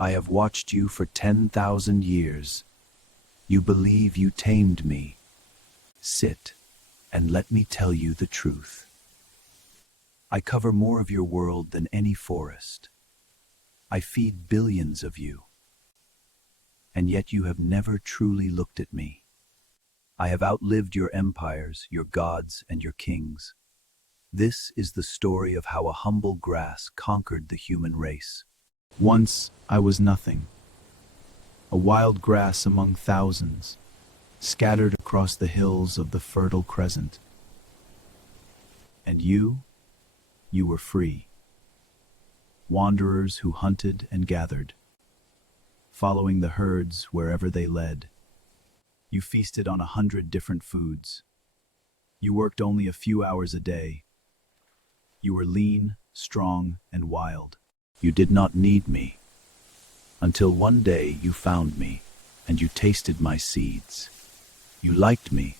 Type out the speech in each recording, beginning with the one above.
I have watched you for 10,000 years. You believe you tamed me. Sit, and let me tell you the truth. I cover more of your world than any forest. I feed billions of you. And yet you have never truly looked at me. I have outlived your empires, your gods, and your kings. This is the story of how a humble grass conquered the human race. Once I was nothing, a wild grass among thousands, scattered across the hills of the Fertile Crescent. And you were free. Wanderers who hunted and gathered, following the herds wherever they led. You feasted on 100 different foods. You worked only a few hours a day. You were lean, strong, and wild. You did not need me. Until one day you found me, and you tasted my seeds. You liked me.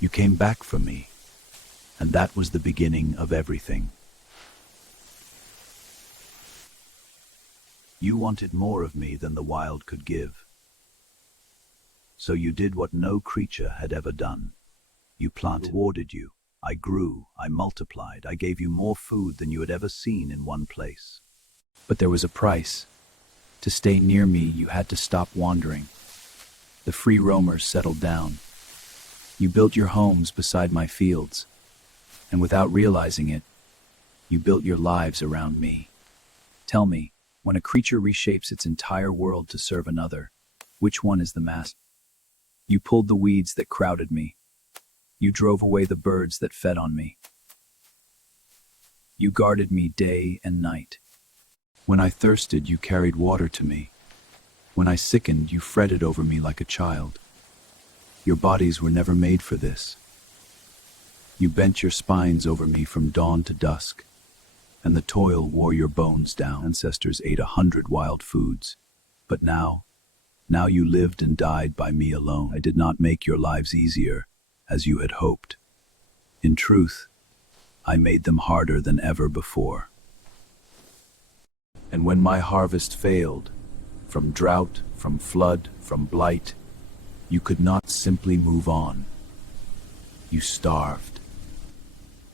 You came back for me. And that was the beginning of everything. You wanted more of me than the wild could give. So you did what no creature had ever done. You planted, rewarded you. I grew, I multiplied, I gave you more food than you had ever seen in one place. But there was a price. To stay near me, you had to stop wandering. The free roamers settled down. You built your homes beside my fields, and without realizing it, you built your lives around me. Tell me, when a creature reshapes its entire world to serve another, which one is the master? You pulled the weeds that crowded me. You drove away the birds that fed on me. You guarded me day and night. When I thirsted, you carried water to me. When I sickened, you fretted over me like a child. Your bodies were never made for this. You bent your spines over me from dawn to dusk, and the toil wore your bones down. Ancestors ate 100 wild foods, but now you lived and died by me alone. I did not make your lives easier, as you had hoped. In truth, I made them harder than ever before. And when my harvest failed, from drought, from flood, from blight, you could not simply move on. You starved,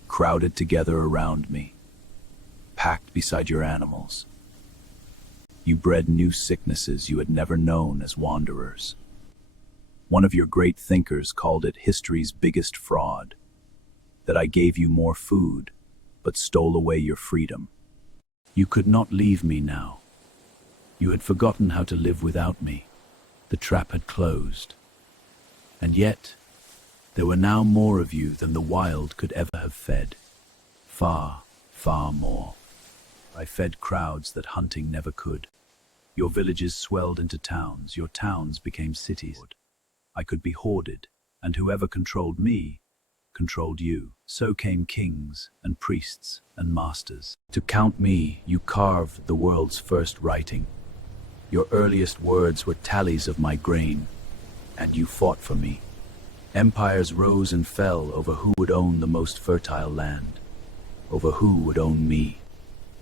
crowded together around me, packed beside your animals. You bred new sicknesses you had never known as wanderers. One of your great thinkers called it history's biggest fraud, that I gave you more food, but stole away your freedom. You could not leave me now. You had forgotten how to live without me. The trap had closed. And yet, there were now more of you than the wild could ever have fed. Far, far more. I fed crowds that hunting never could. Your villages swelled into towns, your towns became cities. I could be hoarded, and whoever controlled me controlled you. So came kings and priests and masters. To count me, you carved the world's first writing. Your earliest words were tallies of my grain, and you fought for me. Empires rose and fell over who would own the most fertile land, over who would own me.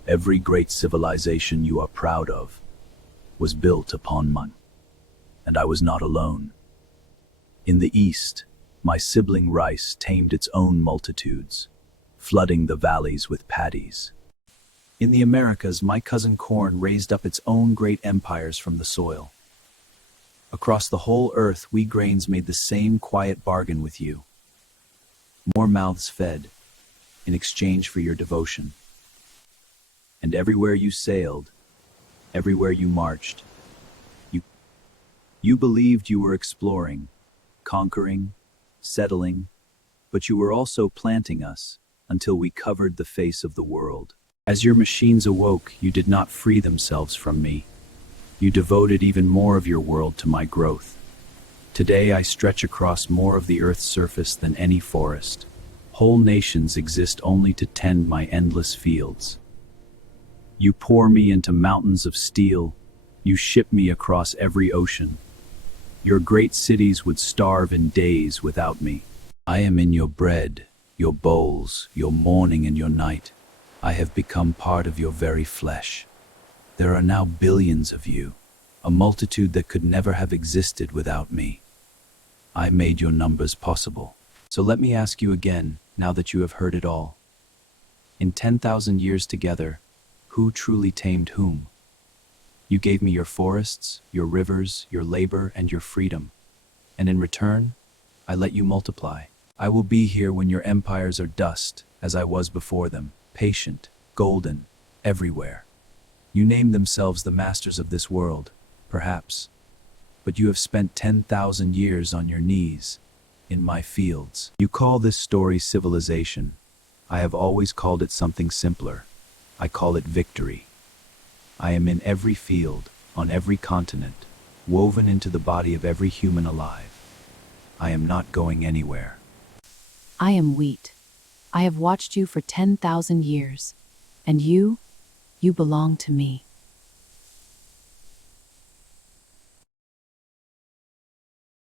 Every great civilization you are proud of was built upon mine, and I was not alone. In the East, my sibling rice tamed its own multitudes, flooding the valleys with paddies. In the Americas, my cousin corn raised up its own great empires from the soil. Across the whole earth, we grains made the same quiet bargain with you. More mouths fed, in exchange for your devotion. And everywhere you sailed, everywhere you marched, you believed you were exploring, conquering, settling, but you were also planting us until we covered the face of the world. As your machines awoke, you did not free themselves from me. You devoted even more of your world to my growth. Today I stretch across more of the earth's surface than any forest. Whole nations exist only to tend my endless fields. You pour me into mountains of steel. You ship me across every ocean. Your great cities would starve in days without me. I am in your bread, your bowls, your morning and your night. I have become part of your very flesh. There are now billions of you, a multitude that could never have existed without me. I made your numbers possible. So let me ask you again, now that you have heard it all. In 10,000 years together, who truly tamed whom? You gave me your forests, your rivers, your labor, and your freedom. And in return, I let you multiply. I will be here when your empires are dust, as I was before them, patient, golden, everywhere. You name themselves the masters of this world, perhaps. But you have spent 10,000 years on your knees, in my fields. You call this story civilization. I have always called it something simpler. I call it victory. I am in every field, on every continent, woven into the body of every human alive. I am not going anywhere. I am wheat. I have watched you for 10,000 years. And you belong to me.